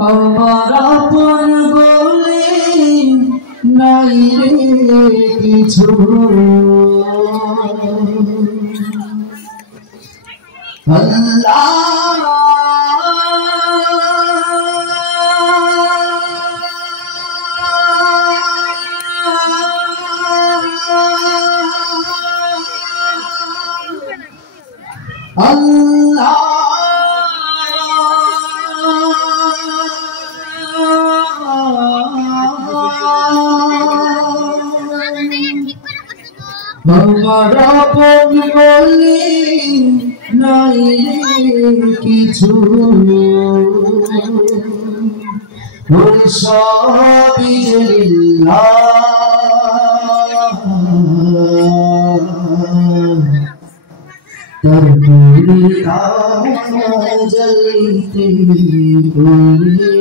আমার আপন বলে নাই রে কিছু, আল্লাহ আল্লাহ আমার আপন বলে নাই রে কিছু, ওই সবই লিল্লাহ, তার দুনিয়া জ্বলতে বলে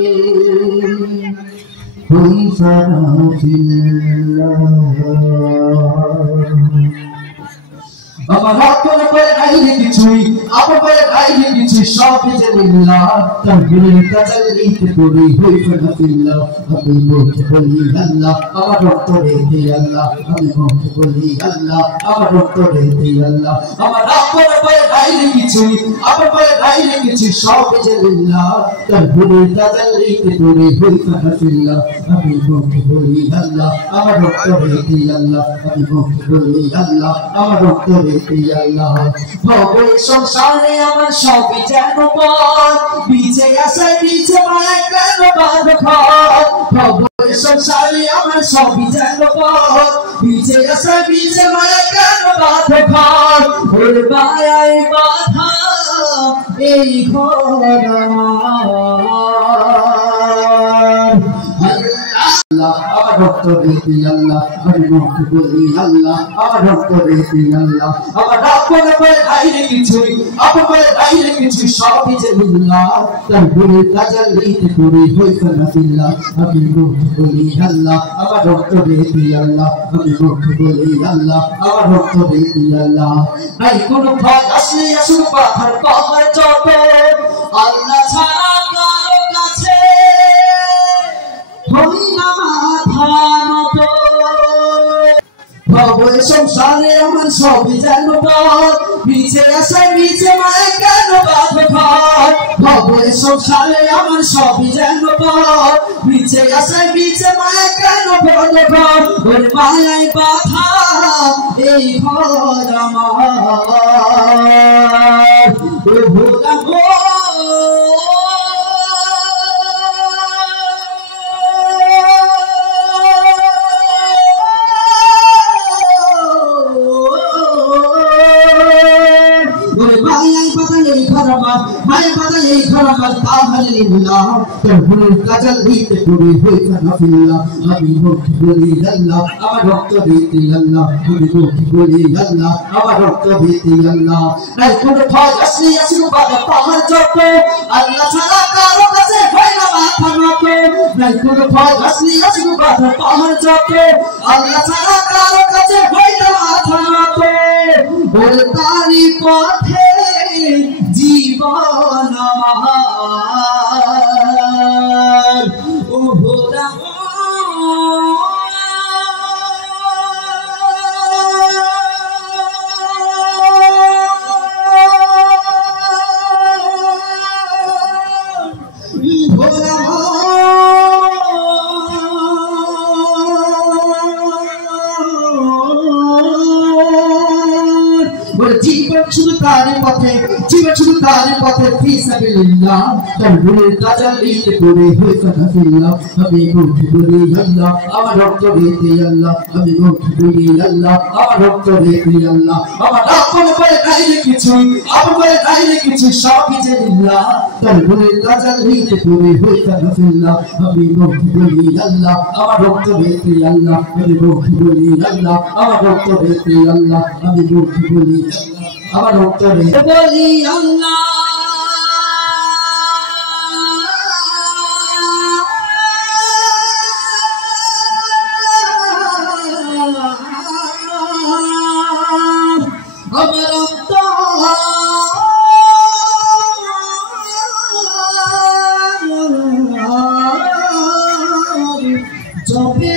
ওই সারা ফিল্লাহ। আমার আপন বলে নাই রে কিছুই, আপন বলে নাই রে কিছুই, সবই যে লিল্লাহ, তার দুনিয়া জ্বলতে বলে ওই সারা ফিল্লাহ। আমি মুখে বলি আল্লাহ, আমার অন্তরে দে আল্লাহ, আমি মুখে বলি আল্লাহ, আমার অন্তরে দে আল্লাহ। আমার আপন বলে নাই রে কিছুই, আপন বলে নাই রে কিছুই, সবই যে লিল্লাহ, তার দুনিয়া জ্বলতে বলে ওই সারা ফিল্লাহ। আমি মুখে বলি আল্লাহ, আমার অন্তরে দে আল্লাহ, আমি মুখে বলি আল্লাহ, আমার অন্তরে দে আল্লাহ। ভবে সংসারে আমার সবই যেন পথ, বিচে আসায় বিচে মায় কেন বাঁধ ঘর। ভবে সংসারে আমার সবই যেন পথ, বিচে আসায় বিচে মায় কেন বাঁধ ঘর। ওর মায়ায় বাঁধা এই ঘর আল্লাহ, আমার অন্তরে দে আল্লাহ, আমি মুখে বলি আল্লাহ, আমার অন্তরে দে আল্লাহ। আমার আপন বলে নাই রে কিছুই, আপন বলে নাই রে কিছুই, সবই যে লিল্লাহ, তার দুনিয়া জ্বলতে বলে ওই সারা ফিল্লাহ। আমি মুখে বলি আল্লাহ, আমার অন্তরে দে আল্লাহ, আমি মুখে বলি আল্লাহ, আমার অন্তরে দে আল্লাহ। নাই কোনো ভয় আসলে আসুক পাহাড় পাহাড় যত, আল্লাহ ছাড়া কারো কাছে হই না মাথা নত। ভবে সংসারে আমার সবই যেন পথ, বিচে আসায় বিচে মায় কেন বাঁধ ঘর। ভবে সংসারে আমার সবই যেন পথ, বিচে আসায় বিচে মায় কেন বাঁধ ঘর। ওর মায়ায় বাঁধা এই ঘর আমার, ও ভোলা গো মায়ের পাতা এই ঘরামার তাহলে লিল্লাহ, তোর ভুলের কাজল দিতে পুরি হয়েছে না ফিল্লাহ। আমি মুখে বলি আল্লাহ, আমার রক্ত দিতে আল্লাহ, আমি মুখে বলি আল্লাহ, আমার রক্ত দিতে আল্লাহ। নাই কোনো ভয় আসলে আসুক বাধা পাহাড় যত, আল্লাহ ছাড়া কারো কাছে হয় না মাথা নত। নাই কোনো ভয় আসলে আসুক বাধা পাহাড় যত, আল্লাহ ছাড়া কারো কাছে হয় না মাথা নত। বলে তারি পথে জীবন আমার, ও ভোলা জীবন শুধু তারই পথে, জীবন শুধু তারই পথে ফি সাবিলিল্লাহ, তার ভুলের কাজল দিতে পড়ে হয়েছে না ফিল্লাহ। আমি মুখে বলি আল্লাহ, আমার রক্ত দিতে আল্লাহ, আমি মুখে বলি আল্লাহ, আমার রক্ত দিতে আল্লাহ। আমার আপন বলে নাই রে কিছুই, আপন বলে নাই রে কিছুই, সবই যে লিল্লাহ, তার ভুলের কাজল দিতে পড়ে হয়েছে না ফিল্লাহ। আমি মুখে বলি আল্লাহ, আমার রক্ত দিতে আল্লাহ, আমি মুখে বলি আল্লাহ, আমার রক্ত দিতে আল্লাহ, আমি মুখে বলি আমার অন্তরে বলি আল্লাহ। আমার যবে